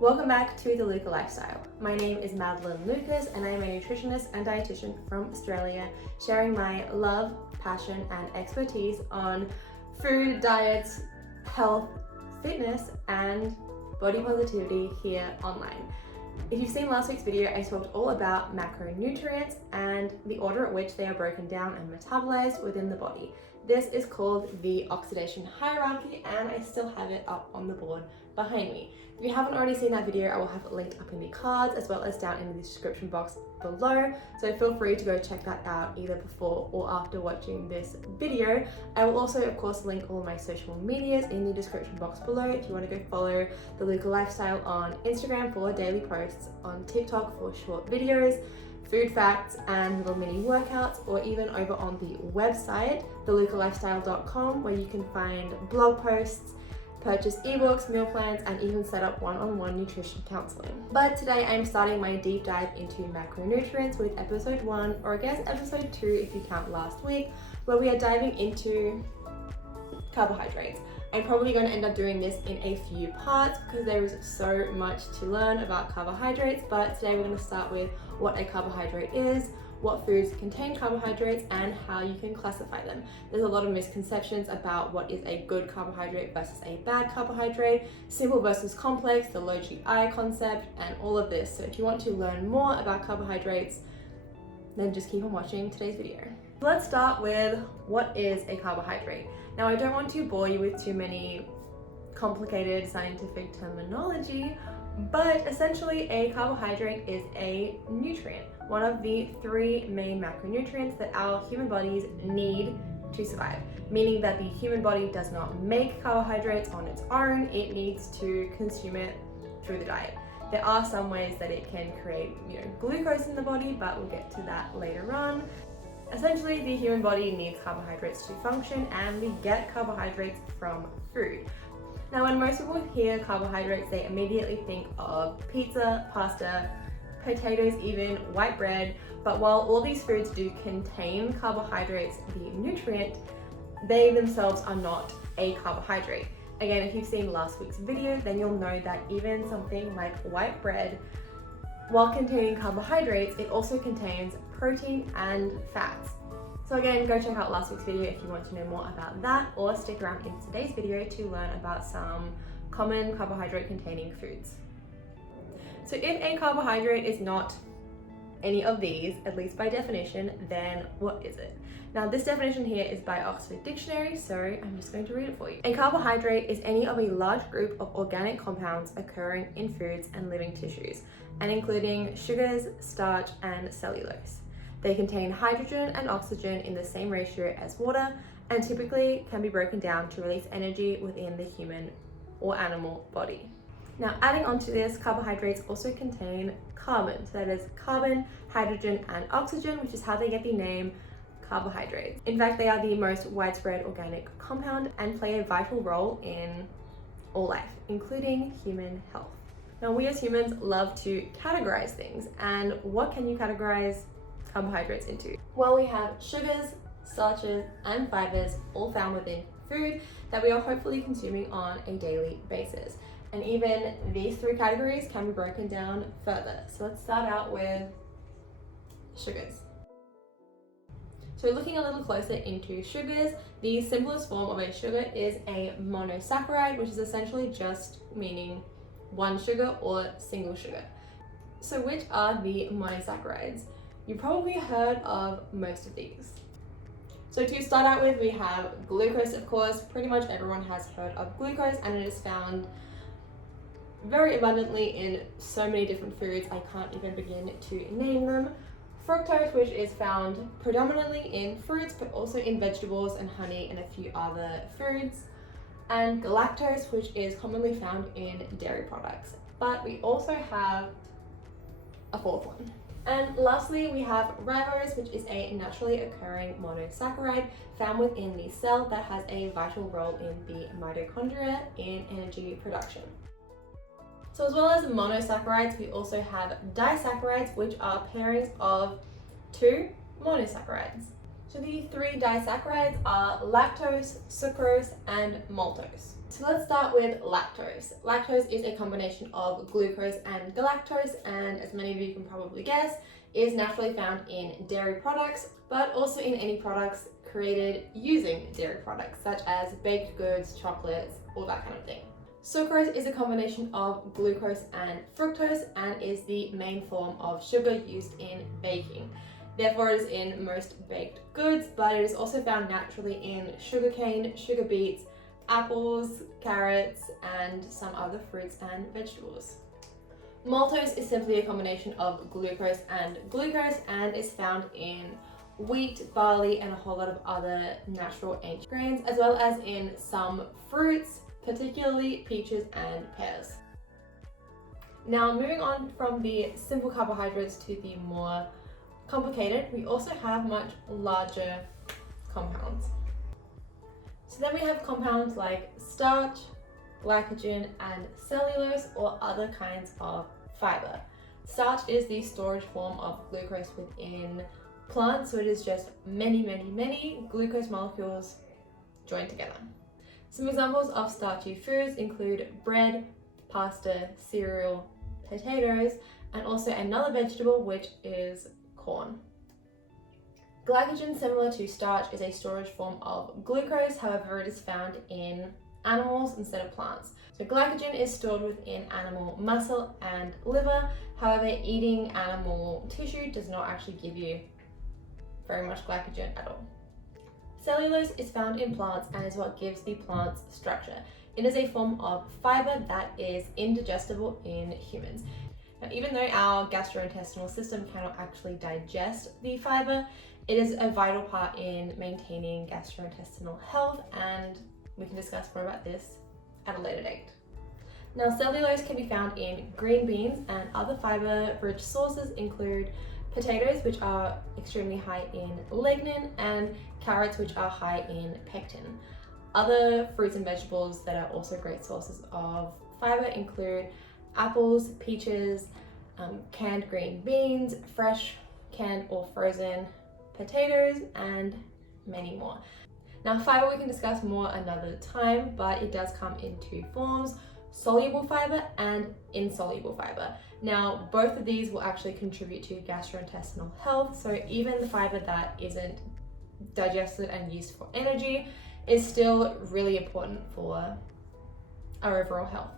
Welcome back to The Luca Lifestyle. My name is Madeline Lucas and I am a nutritionist and dietitian from Australia, sharing my love, passion and expertise on food, diets, health, fitness and body positivity here online. If you've seen last week's video, I talked all about macronutrients and the order at which they are broken down and metabolized within the body. This is called the oxidation hierarchy and I still have it up on the board behind me. If you haven't already seen that video, I will have it linked up in the cards as well as down in the description box below. So feel free to go check that out either before or after watching this video. I will also, of course, link all my social medias in the description box below if you want to go follow The Luca Lifestyle on Instagram for daily posts, on TikTok for short videos, food facts and little mini workouts, or even over on the website, thelucalifestyle.com, where you can find blog posts, purchase ebooks, meal plans, and even set up one-on-one nutrition counseling. But today I'm starting my deep dive into macronutrients with episode 1, or I guess episode 2 if you count last week, where we are diving into carbohydrates. I'm probably going to end up doing this in a few parts because there is so much to learn about carbohydrates, but today we're going to start with what a carbohydrate is, what foods contain carbohydrates, and how you can classify them. There's a lot of misconceptions about what is a good carbohydrate versus a bad carbohydrate, simple versus complex, the low GI concept, and all of this. So if you want to learn more about carbohydrates, then just keep on watching today's video. Let's start with what is a carbohydrate. Now, I don't want to bore you with too many complicated scientific terminology, but essentially a carbohydrate is a nutrient, one of the 3 main macronutrients that our human bodies need to survive, meaning that the human body does not make carbohydrates on its own, it needs to consume it through the diet. There are some ways that it can create, glucose in the body, but we'll get to that later on. Essentially, the human body needs carbohydrates to function, and we get carbohydrates from food. Now, when most people hear carbohydrates, they immediately think of pizza, pasta, potatoes, even white bread. But while all these foods do contain carbohydrates, the nutrient, they themselves are not a carbohydrate. Again, if you've seen last week's video, then you'll know that even something like white bread, while containing carbohydrates, it also contains protein and fats. So again, go check out last week's video if you want to know more about that, or stick around in today's video to learn about some common carbohydrate containing foods. So if a carbohydrate is not any of these, at least by definition, then what is it? Now, this definition here is by Oxford Dictionary, so I'm just going to read it for you. A carbohydrate is any of a large group of organic compounds occurring in foods and living tissues, and including sugars, starch, and cellulose. They contain hydrogen and oxygen in the same ratio as water, and typically can be broken down to release energy within the human or animal body. Now, adding on to this, carbohydrates also contain carbon. So that is carbon, hydrogen, and oxygen, which is how they get the name carbohydrates. In fact, they are the most widespread organic compound and play a vital role in all life, including human health. Now, we as humans love to categorize things, and what can you categorize carbohydrates into? Well, we have sugars, starches, and fibers all found within food that we are hopefully consuming on a daily basis. And even these 3 categories can be broken down further. So let's start out with sugars. So looking a little closer into sugars, the simplest form of a sugar is a monosaccharide, which is essentially just meaning one sugar or single sugar. So which are the monosaccharides? You probably heard of most of these. So to start out with, we have glucose, of course. Pretty much everyone has heard of glucose, and it is found very abundantly in so many different foods, I can't even begin to name them. Fructose, which is found predominantly in fruits, but also in vegetables and honey and a few other foods. And galactose, which is commonly found in dairy products. But we also have a 4th one. And lastly, we have ribose, which is a naturally occurring monosaccharide found within the cell that has a vital role in the mitochondria in energy production. So as well as monosaccharides, we also have disaccharides, which are pairings of 2 monosaccharides. So the 3 disaccharides are lactose, sucrose, and maltose. So let's start with lactose. Lactose is a combination of glucose and galactose, and as many of you can probably guess, is naturally found in dairy products, but also in any products created using dairy products, such as baked goods, chocolates, all that kind of thing. Sucrose is a combination of glucose and fructose and is the main form of sugar used in baking. Therefore, it is in most baked goods, but it is also found naturally in sugarcane, sugar beets, apples, carrots, and some other fruits and vegetables. Maltose is simply a combination of glucose and is found in wheat, barley, and a whole lot of other natural ancient grains, as well as in some fruits, particularly peaches and pears. Now, moving on from the simple carbohydrates to the more complicated, we also have much larger compounds. So then we have compounds like starch, glycogen, and cellulose, or other kinds of fiber. Starch is the storage form of glucose within plants, so it is just many glucose molecules joined together. Some examples of starchy foods include bread, pasta, cereal, potatoes, and also another vegetable, which is corn. Glycogen, similar to starch, is a storage form of glucose, however it is found in animals instead of plants. So glycogen is stored within animal muscle and liver, however eating animal tissue does not actually give you very much glycogen at all. Cellulose is found in plants and is what gives the plants structure. It is a form of fiber that is indigestible in humans. Now, even though our gastrointestinal system cannot actually digest the fiber, it is a vital part in maintaining gastrointestinal health, and we can discuss more about this at a later date. Now, cellulose can be found in green beans, and other fiber-rich sources include potatoes, which are extremely high in lignin, and carrots, which are high in pectin. Other fruits and vegetables that are also great sources of fiber include apples, peaches, canned green beans, fresh, canned or frozen potatoes, and many more. Now, fiber we can discuss more another time, but it does come in two forms: soluble fiber and insoluble fiber. Now, both of these will actually contribute to gastrointestinal health, so even the fiber that isn't digested and used for energy is still really important for our overall health.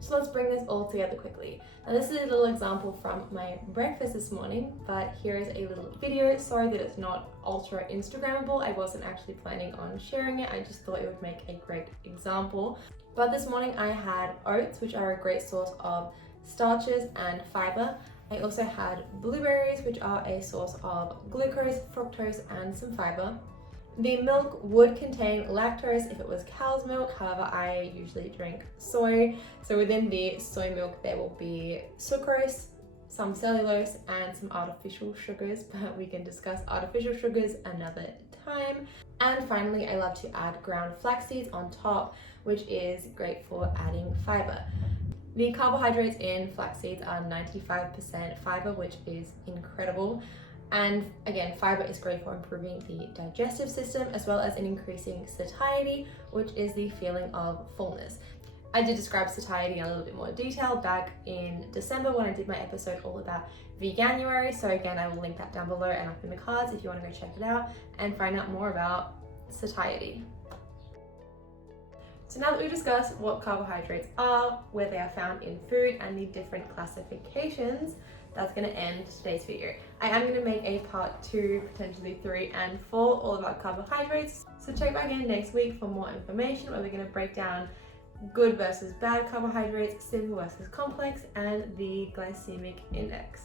So let's bring this all together quickly. Now, this is a little example from my breakfast this morning, but here is a little video. Sorry that it's not ultra Instagrammable. I wasn't actually planning on sharing it. I just thought it would make a great example. But this morning I had oats, which are a great source of starches and fiber. I also had blueberries, which are a source of glucose, fructose, and some fiber. The milk would contain lactose if it was cow's milk, however I usually drink soy. So within the soy milk there will be sucrose, some cellulose, and some artificial sugars, but we can discuss artificial sugars another time. And finally, I love to add ground flax seeds on top, which is great for adding fiber. The carbohydrates in flax seeds are 95% fiber, which is incredible. And again, fiber is great for improving the digestive system, as well as in increasing satiety, which is the feeling of fullness. I did describe satiety in a little bit more detail back in December when I did my episode all about Veganuary. So again, I will link that down below and up in the cards if you want to go check it out and find out more about satiety. So now that we've discussed what carbohydrates are, where they are found in food, and the different classifications, that's going to end today's video. I am going to make a part 2, potentially 3 and 4, all about carbohydrates. So check back in next week for more information, where we're going to break down good versus bad carbohydrates, simple versus complex, and the glycemic index.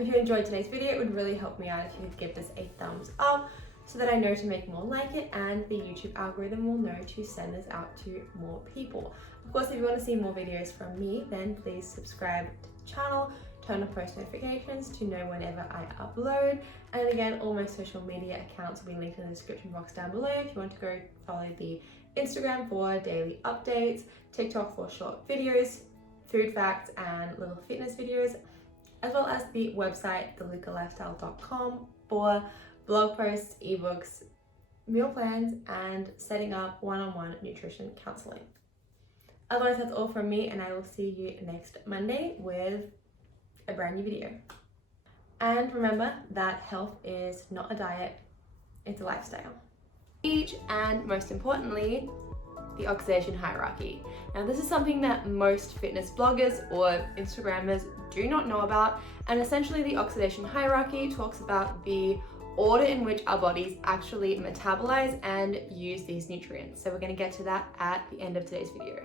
If you enjoyed today's video, it would really help me out if you could give this a thumbs up, so that I know to make more like it, and the YouTube algorithm will know to send this out to more people. Of course, if you want to see more videos from me, then please subscribe to the channel, turn on post notifications to know whenever I upload. And again, all my social media accounts will be linked in the description box down below if you want to go follow the Instagram for daily updates, TikTok for short videos, food facts and little fitness videos, as well as the website thelucalifestyle.com for blog posts, ebooks, meal plans, and setting up one-on-one nutrition counseling. Otherwise, that's all from me, and I will see you next Monday with a brand new video. And remember that health is not a diet, it's a lifestyle. And most importantly, the oxidation hierarchy. Now, this is something that most fitness bloggers or Instagrammers do not know about, and essentially the oxidation hierarchy talks about the order in which our bodies actually metabolize and use these nutrients. So we're going to get to that at the end of today's video.